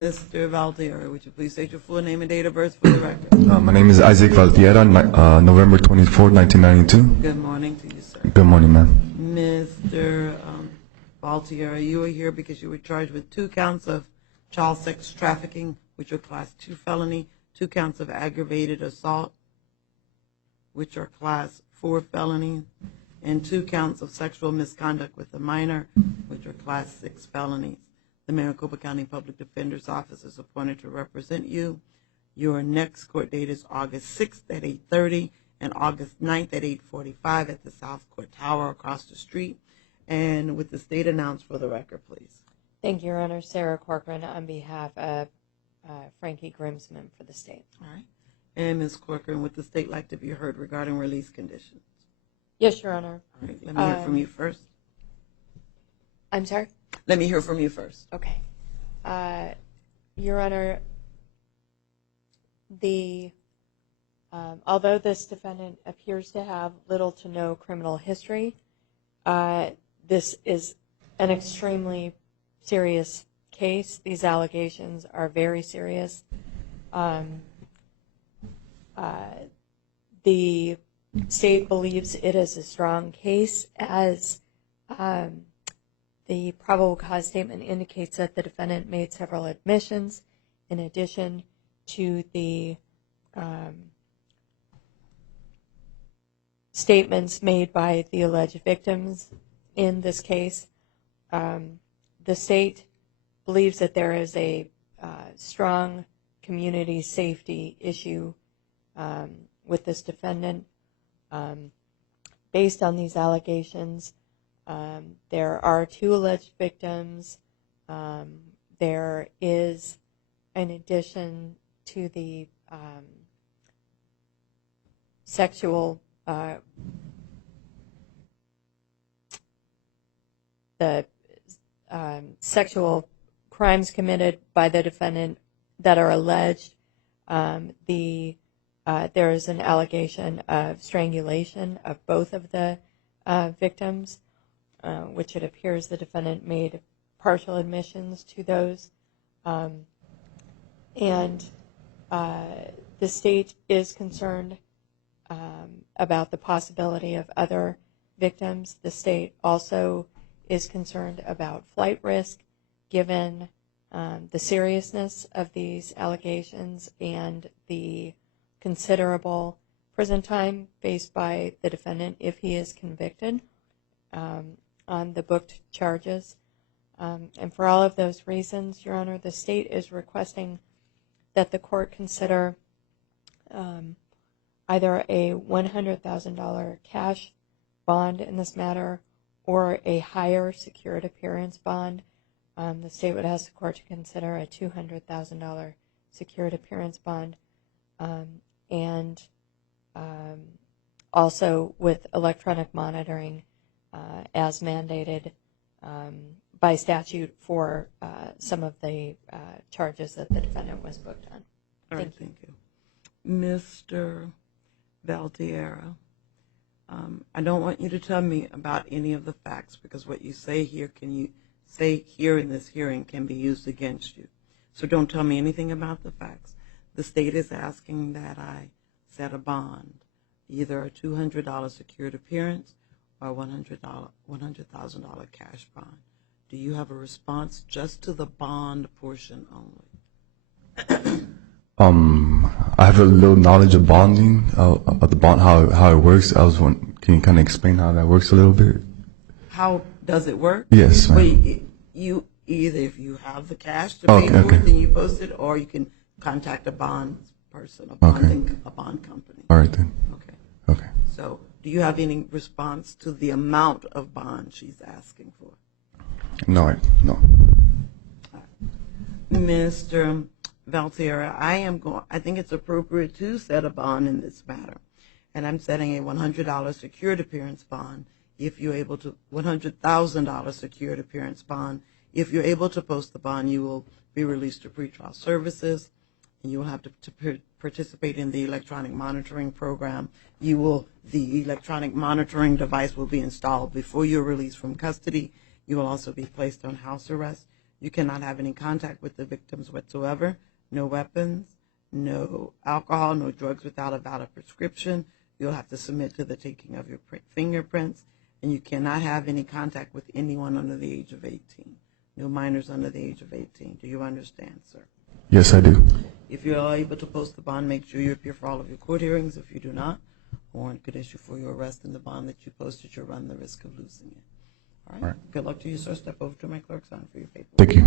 Mr. Valtierra, would you please state your full name and date of birth for the record? My name is Izaac Valtierra, November 24, 1992. Good morning to you, sir. Good morning, ma'am. Mr. Valtierra, you are here because you were charged with 2 counts of child sex trafficking, which are Class 2 felony, 2 counts of aggravated assault, which are Class 4 felony, and 2 counts of sexual misconduct with a minor, which are Class 6 felonies. The Maricopa County Public Defender's Office is appointed to represent you. Your next court date is August 6th at 8:30 and August 9th at 8:45 at the South Court Tower across the street. And with the state announced for the record, please. Thank you, Your Honor. Sarah Corcoran on behalf of Frankie Grimsman for the state. All right. And Ms. Corcoran, would the state like to be heard regarding release conditions? Yes, Your Honor. All right. Let me hear from you first. I'm sorry? Let me hear from you first. Okay. Your Honor, although this defendant appears to have little to no criminal history, this is an extremely serious case. These allegations are very serious. The state believes it is a strong case, as the probable cause statement indicates that the defendant made several admissions in addition to the statements made by the alleged victims in this case. The state believes that there is a strong community safety issue with this defendant. Based on these allegations, there are 2 alleged victims. There is, in addition to the sexual crimes committed by the defendant that are alleged, there is an allegation of strangulation of both of the victims, which it appears the defendant made partial admissions to those. And the state is concerned about the possibility of other victims. The state also is concerned about flight risk, given the seriousness of these allegations and the considerable prison time faced by the defendant if he is convicted on the booked charges. And for all of those reasons, Your Honor, the state is requesting that the court consider either a $100,000 cash bond in this matter or a higher secured appearance bond. The state would ask the court to consider a $200,000 secured appearance bond, and also with electronic monitoring as mandated by statute for some of the charges that the defendant was booked on. Thank you. Mr. Valtierra, I don't want you to tell me about any of the facts, because what you say here in this hearing can be used against you. So don't tell me anything about the facts. The state is asking that I set a bond, either a $200 secured appearance or a $100,000 cash bond. Do you have a response just to the bond portion only? I have a little knowledge of bonding, of the bond, how it works. Can you kind of explain how that works a little bit? How does it work? Yes, ma'am. Well, you either, if you have the cash to pay for it, then you post it, or you can contact a bond person, a bond company. All right then. Okay. So, do you have any response to the amount of bond she's asking for? No. Mr. Valtierra, I think it's appropriate to set a bond in this matter, and I'm setting a $100 secured appearance bond. If you're able to, $100,000 secured appearance bond. If you're able to post the bond, you will be released to pretrial services, and you will have to participate in the electronic monitoring program. The electronic monitoring device will be installed before you're released from custody. You will also be placed on house arrest. You cannot have any contact with the victims whatsoever. No weapons, no alcohol, no drugs without a valid prescription. You'll have to submit to the taking of your fingerprints, and you cannot have any contact with anyone under the age of 18. No minors under the age of 18. Do you understand, sir? Yes, I do. If you are able to post the bond, make sure you appear for all of your court hearings. If you do not, a warrant could issue for your arrest, and the bond that you posted, you'll run the risk of losing it. All right. Good luck to you, sir. Step over to my clerk's office for your paperwork. Thank you.